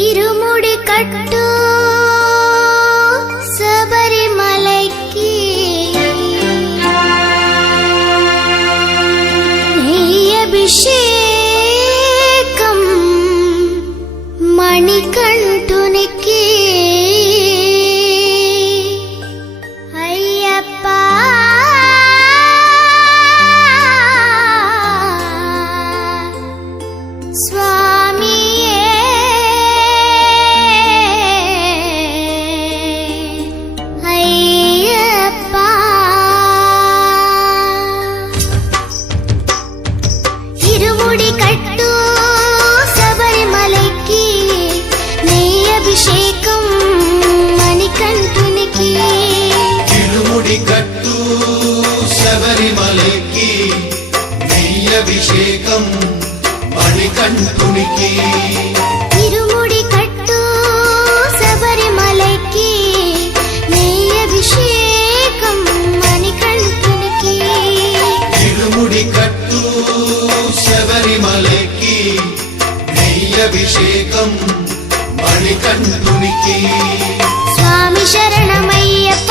ఇరుముడి కట్టు శబరిమలైకి నెయ్యభిషేకం మణికంఠునికి అయ్యప్ప స్వామియే అయ్యప్ప ఇరుముడి కట్టు శబరిమలైకి నెయ్యభిషేకం మణికంఠునికి ఇరుముడి కట్టు శబరిమలైకి నెయ్యభిషేకం మణికంఠునికి ఇరుముడి కట్టు శబరిమలైకి నెయ్యభిషేకం మణికంఠునికి ఇరుముడి కట్టు శబరిమలైకి నెయ్యభిషేకం మణికంఠునికి స్వామి శరణమయ్యప్ప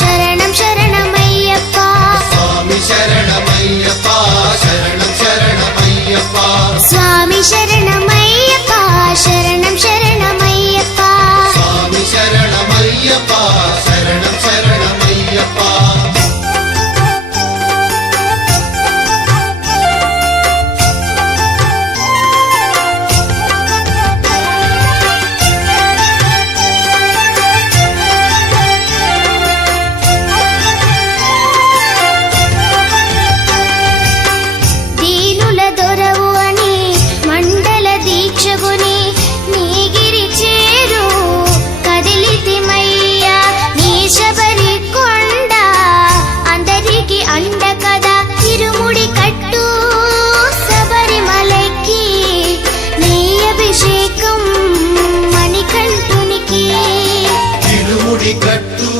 శరణం శరణమయ్యప్ప స్వామి శరణమయ్యప్ప శరణం శరణమయ్యప్ప స్వామి శరణమయ్యప్ప శరణం శరణమయ్యప్ప స్వామి శరణమయ్యప్ప శరణం శరణమయ్యప్ప దీనుల దొరవు అని మండల దీక్షగుని నీగిరి చేరు కదిలితిమయ్యా నీ శబరి కొండ అందరికి అండ కదా ఇరుముడి కట్టు శబరిమలైకి నెయ్యభిషేకం మణికంఠునికి ఇరుముడి కట్టు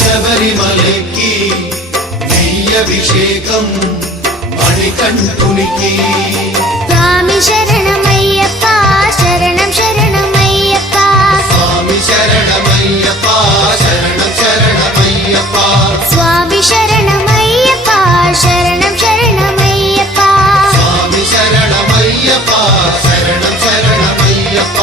శబరిమలైకి నెయ్యభిషేకం మణికంఠునికి స్వామి శరణమయ్యప్ప శరణం శరణమయ్యప్ప స్వామి శరణమయ్యప్ప శరణం శరణమయ్యప్ప స్వామి శరణమయ్యప్ప శరణం శరణమయ్యప్ప స్వామి శరణమయ్యప్ప శరణం శరణమయ్యప్ప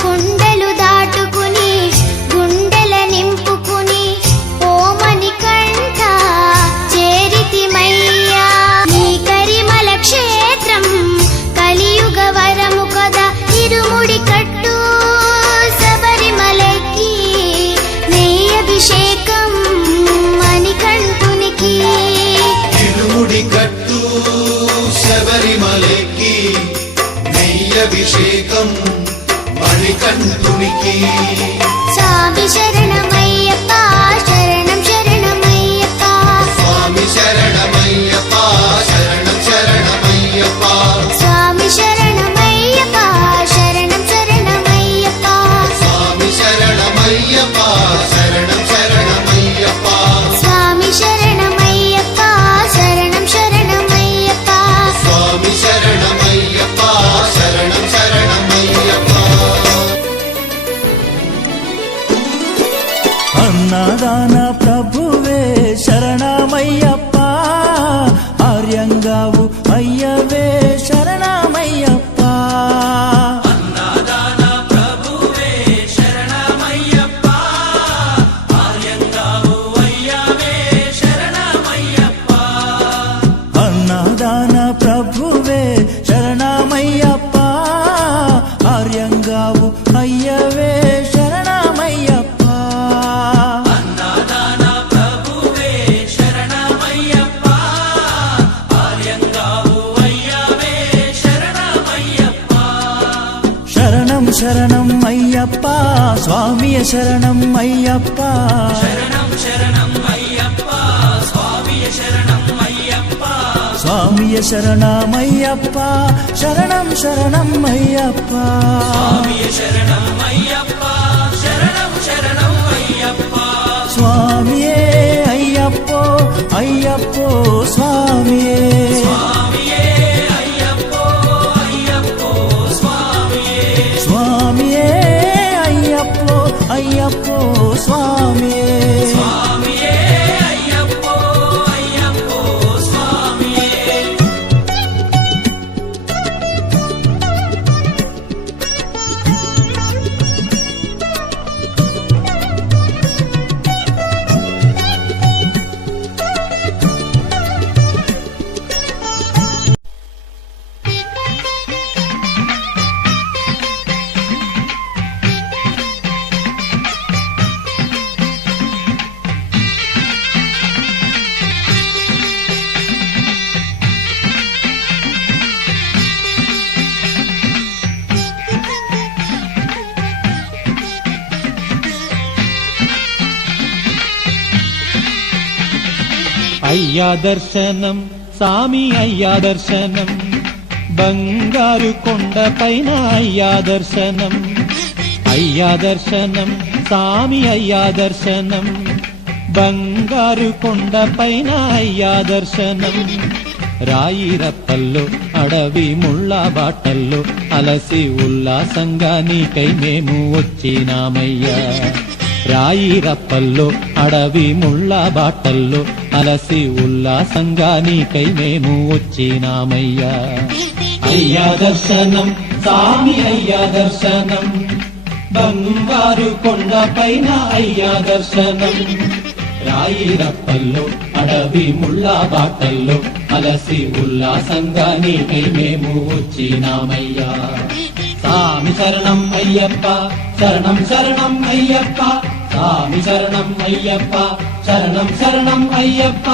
కొండలు దాటుకుని గుండెల నింపుకుని ఓమని కంట చేరితిమయ్యా నీ కరిమల క్షేత్రం కలియుగ వరము కదా ఇరుముడి కట్టు శబరిమలైకి నెయ్యభిషేకం మణికంఠునికి ఇరుముడి కట్టు శబరిమలైకి నెయ్యభిషేకం మణికంఠునికి స్వామి శరణమయ్యప్ప శరణం శరణమయ్యప్ప స్వామి శరణమయ్యప్ప శరణం శరణమయ్యప్ప స్వామి శరణమయ్యప్ప శరణం శరణమయ్యప్ప స్వామి శరణమయ్యప్ప శరణం శరణమయ్యప్ప స్వామి శరణమయ్యప్ప శరణం శరణమయ్యప్ప స్వామి శరణమయ్యప్ప శరణం శరణమయ్యప్ప అన్నదాన ప్రభువే శరణమయ్యప్ప ఆర్యంగావు అయ్యవే శరణమయ్యప్ప అన్నదాన ప్రభువే శరణమయ్యప్ప ఆర్యంగావు అయ్యవే శరణమయ్యప్ప అన్నదాన ప్రభువే శరణమయ్యప్ప ఆర్యంగావు అయ్యవే శరణమయ్యప్ప అన్నదాన ప్రభువే శరణమయ్యప్ప ఆర్యంగావు అయ్యవే శరణమయ్యప్ప శరణం శరణం అయ్యప్ప స్వామియ శరణం అయ్యప్ప శరణం శరణం అయ్యప్ప స్వామియ శరణం అయ్యప్ప స్వామియ శరణమయ్యప్ప శరణం శరణం అయ్యప్ప స్వామియే శరణం అయ్యప్ప శరణం శరణం అయ్యప్ప స్వామియే అయ్యప్పో అయ్యప్పో స్వామియే స్వామియే అయ్యప్పో అయ్యప్పో స్వామియే స్వామియే అయ్యప్పో అయ్యప్పో స్వామియే స్వామియే అయ్యప్పో అయ్యప్పో స్వామియే అయ్యా దర్శనం సామి అయ్యా దర్శనం బంగారు కొండ పైన అయ్యా దర్శనం అయ్యా దర్శనం సామి అయ్యా దర్శనం బంగారు కొండ పైన అయ్యా దర్శనం రాయి రప్పల్లో అడవి ముళ్ళ బాటల్లో అలసి ఉల్లాసంగా నీకై మేము వచ్చినామయ్యా రాయి రప్పల్లో అడవి ముళ్ళ బాటల్లో అలసి ఉల్లాసంగా నీకై మేము వచ్చినామయ్యా అయ్యా దర్శనం సామి అయ్యా దర్శనం బంగారు కొండ పైన అయ్యా దర్శనం రాయి రప్పల్లో అడవి ముళ్ళ బాటల్లో అలసి ఉల్లాసంగా నీకై మేము వచ్చినామయ్యా సామి శరణం అయ్యప్ప శరణం శరణం అయ్యప్ప సామి శరణం అయ్యప్ప శరణం శరణం అయ్యప్ప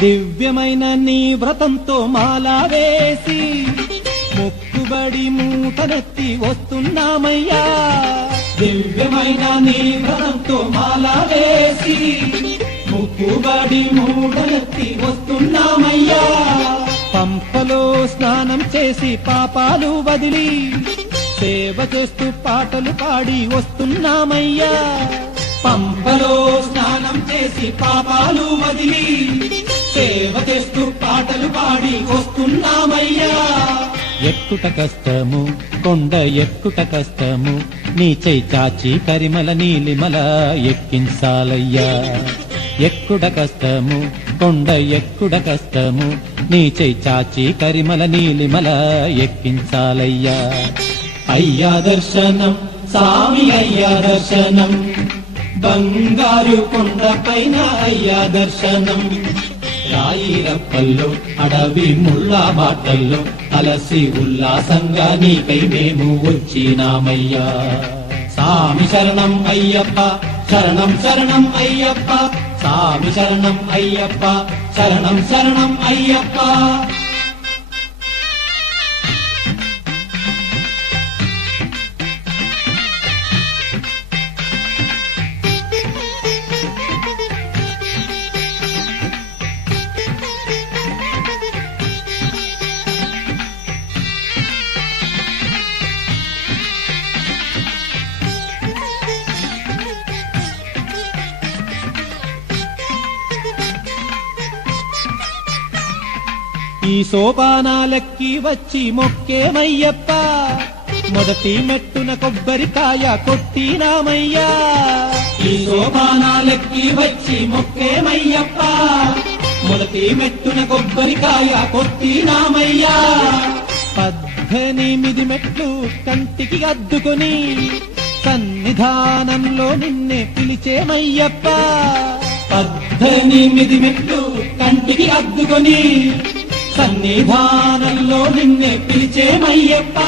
దివ్యమైన నీ వ్రతంతో మాలా వేసి మొక్కుబడి మూటనెత్తి వస్తున్నామయ్యా దివ్యమైన నీ వ్రతంతో మాలా వేసి మొక్కుబడి మూటనెత్తి వస్తున్నామయ్యా పంపలో స్నానం చేసి పాపాలు వదిలి సేవ చేస్తూ పాటలు పాడి వస్తున్నామయ్యా పంపలో స్నానం చేసి పాపాలు వదిలి సేవ చేస్తూ పాటలు పాడి వస్తున్నామయ్యా ఎక్కుట కష్టము కొండ ఎక్కుట కష్టము నీ చై చాచి కరిమల నీలిమల ఎక్కించాలయ్యా ఎక్కుట కష్టము కొండ ఎక్కుట కష్టము నీ చై చాచి కరిమల నీలిమల ఎక్కించాలయ్యా అయ్యా దర్శనం సామి అయ్యా దర్శనం బంగారు కొండ పైన అయ్యా దర్శనం రాయి రప్పల్లో అడవి ముళ్ళ బాటల్లో అలసి ఉల్లాసంగా నీకై మేము వచ్చినామయ్యా సామి శరణం అయ్యప్ప శరణం శరణం అయ్యప్ప సామి శరణం అయ్యప్ప శరణం శరణం అయ్యప్ప ఈ సోపానాలెక్కి వచ్చి మొక్కేమయ్యప్ప మొదటి మెట్టున కొబ్బరికాయ కొట్టినామయ్యా ఈ సోపానాలెక్కి వచ్చి మొక్కేమయ్యప్ప మొదటి మెట్టున కొబ్బరికాయ కొట్టినామయ్యా 18 మెట్లు కంటికి అద్దుకొని సన్నిధానంలో నిన్నే పిలిచేమయ్యప్ప 18 మెట్లు కంటికి అద్దుకొని సన్నిధానంలో నిన్నే పిలిచేమయ్యప్ప